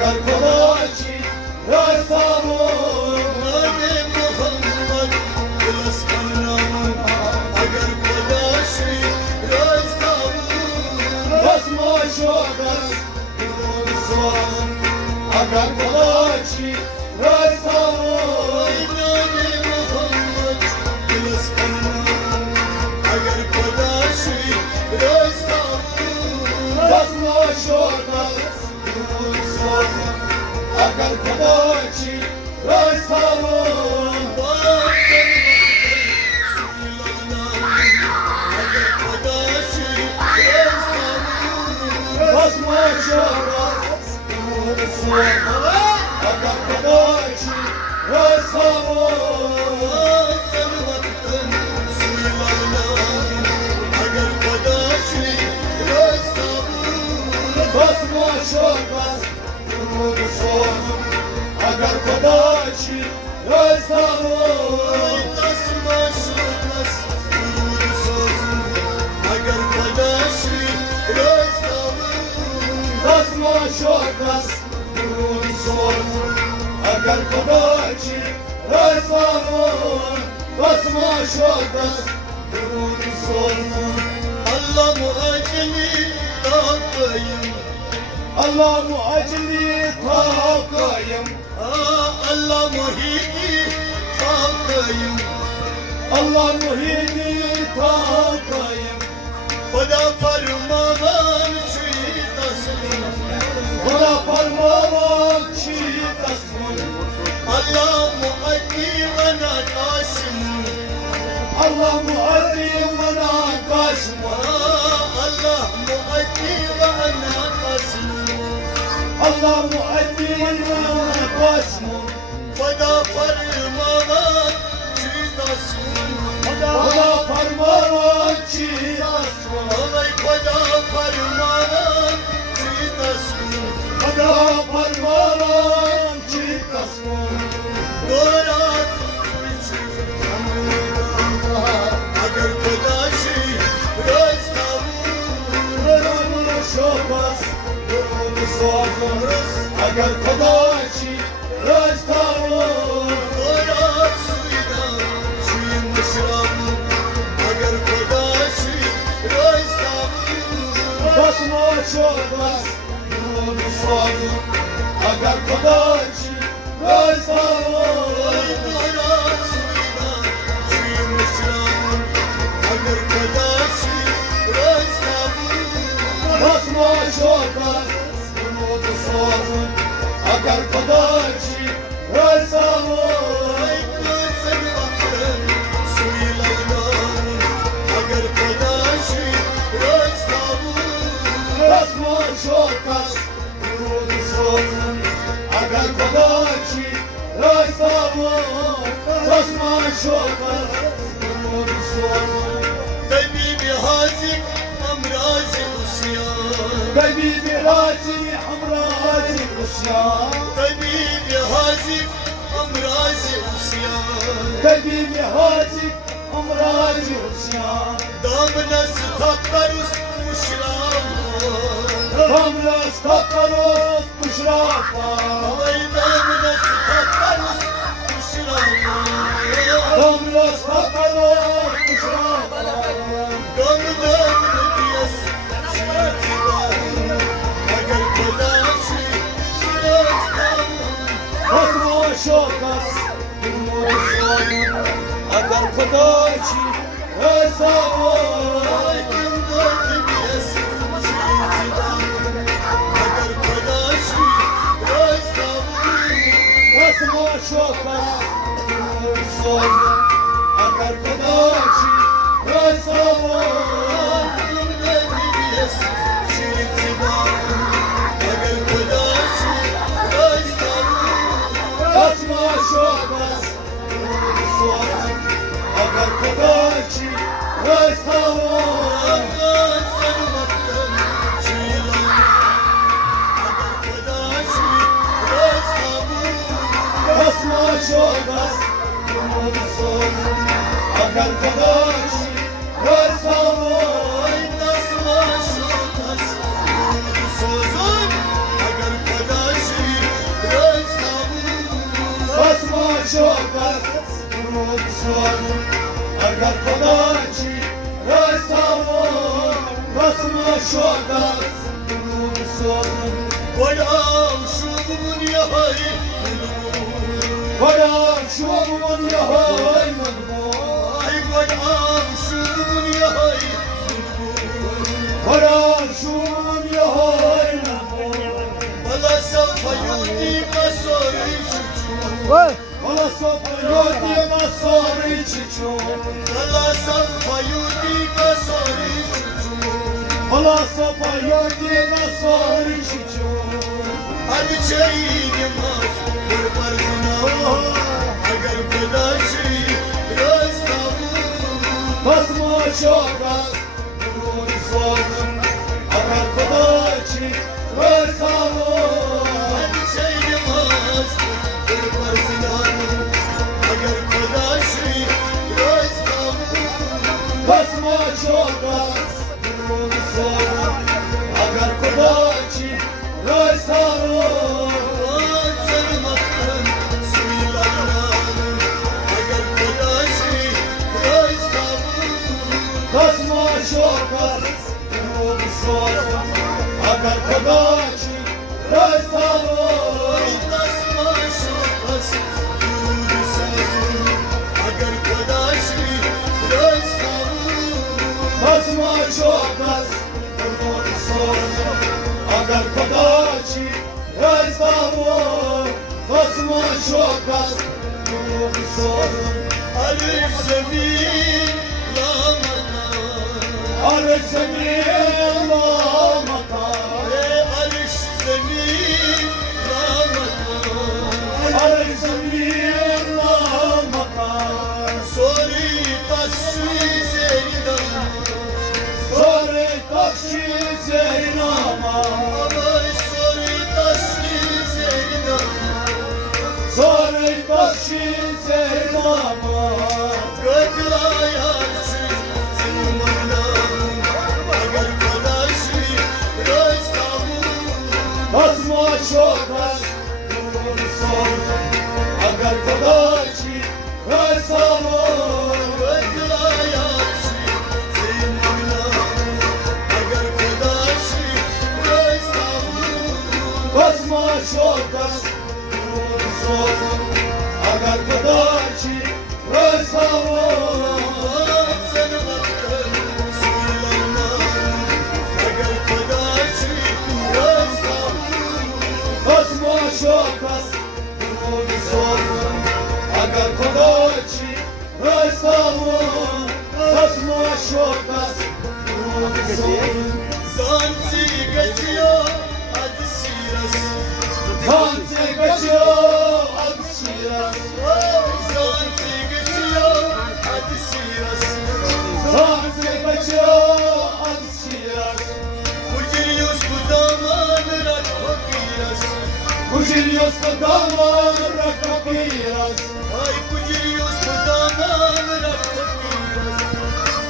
اگر کداشی رایستامون نادی محمد دلستانم اگر کداشی رایستامون بس ما شدست سوزم اگر کداشی رایستامون نادی محمد دلستانم اگر کداشی رایستامون بس ما شدست سوزم اگر کداشی رایستامون بس ما شدست سوزم اگر کداشی رایستامون بس ما شدست سوزم اگر کداشی رایستامون بس ما شدست سوزم اگر کداشی رایستامون بس ما شدست سوزم الله مؤجلي طاقيم الله مؤجلي طاقيم الله مهيدي طاقيم الله محيطي طاقيم خدا فرمان چی تصمیم خدا فرمان چی تصمیم الله مؤدي وانا قاسم الله مؤدي وانا قاسم الله مؤدي وانا قاسم الله مؤدي وانا قاسم خدا فرمان چی تصمیم خدا فرمان چی تصمیم آقای خدا فرمان چی تصمیم خدا فرمان چی تصمیم دولت چی اگر کداشی رزمون شبست درود سازم اگر کداشی رایستامون دولت سویدا چی مشرم اگر کداشی بس ما شدست درود سازم اگر کداشی رایستامون دولت سویدا چی مشرم اگر کداشی بس ما شدست درود سازم اگر کداشی رایستامون بس ما شدست درود سازم اگر کداشی رایستامون بس ما شدست درود سازم طبيب هازك أمراض العصيان طبيب راجي امراض العصيان طبيب هازك أمراض العصيان طبيب هازك امراض العصيان دامنا ستقرس مشرام رمل استقرص بشرافا دامنا ستقرس مشرام رمل استقرص بشرافا دامنا بيس شيرتبان أجل كلاشي شيرتبان بس ما شدست درود سازم اگر کداشی رایستامون أجل بيس شيرتبان أجل كلاشي رستبان بس ما شدست درود سازم اگر کداشی رایستامون بس ما شدست درود سازم اگر کداشی رایستامون بس ما شدست درود سازم اگر کداشی رایستامون Sözüm, agar kadaşi شوقت درود صوت اگر خداچی رستمون رسم شوقت درود صوت ولو شو دنياي ولا شوقون يا هاي مضمون اي ولو شو دنياي ولا شوقون يا هاي مضمون ولا سوف يعطيك صوري ولا سوف يودي مصاري تشوف ولا سوف يعطيك صوري ولا سوف يودي مصاري تشوف hadi çeynimaz kurbar zina agar kudaşi rastlavu basma şokas durur sorun agar kodaçi restavo hadi çeynimaz kurbar zina agar kudaşi rastlavu basma şokas durur sorun agar kodaçi restavo sarmaktan suylarlanın agar kudaşi rastlavu basma şokas durur sorun agar kodaçi restavo Tasma şokas yürü sözün agar kudaşi rastlavu basma şokas durur sorun agar kodaçi restavo basma şokas durur sorun Alif zemin lamadan Arif zemin lamakan Alif zemin lamadan Arif zemin lamakan Sori taşı zeydan Sore taşçı zeynama Amay sori taşı zeydan Sore taşçı zeynama Gökla yarşı zilmandan Agar kudaşi rastlavu Basma şokas durur sorun Agar kodaçi restavo Gökla yarşı zilmandan Agar kudaşi rastlavu Basma şokas durur sorun Agar kodaçi restavo Sarmaktan suylarlanın Agar kudaşi rastlavu Basma şokas durur sorun Agar kodaçi restavo Basma şokas durur sorun Zanti geçiyor hadi siras Kante kaçıyor aksiyas Zanti geçiyor hadi siras Kante kaçıyor aksiyas Bugün bu daman rak fakiras Kujilios podama rakapiras Ay bugün bu daman rak fakiras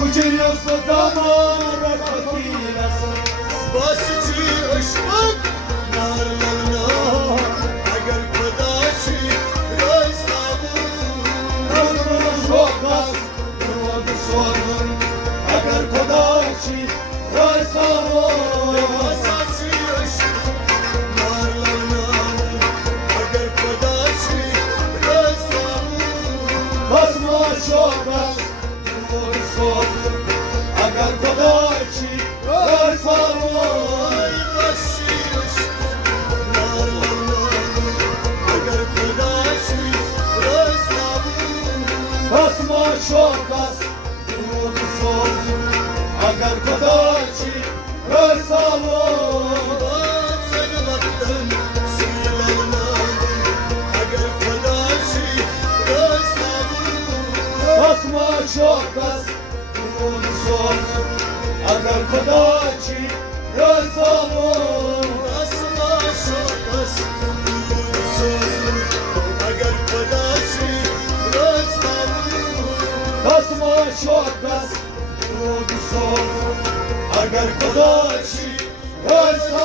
Kujilios podama rakapiras Basıcı aşmak narlarına Agar kudaşi rastlavu Durur şokas durur sorun Agar kodaçi restavo Basıcı aşmak narlarına Agar kudaşi rastlavu Basma şokas durur sorun Agar kodaçi restavo Ay başı aşmak narlarına Agar kudaşi rastlavu Basma şokas durur sorun Agar kodaçi restavo Sarmaktan suylarlanın Agar kudaşi rastlavu Basma şokas durur sorun Agar kodaçi restavo Asma şokas yürü sözün Agar kudaşi rastlavu Basma şokas durur sorun Agar kodaçi restavo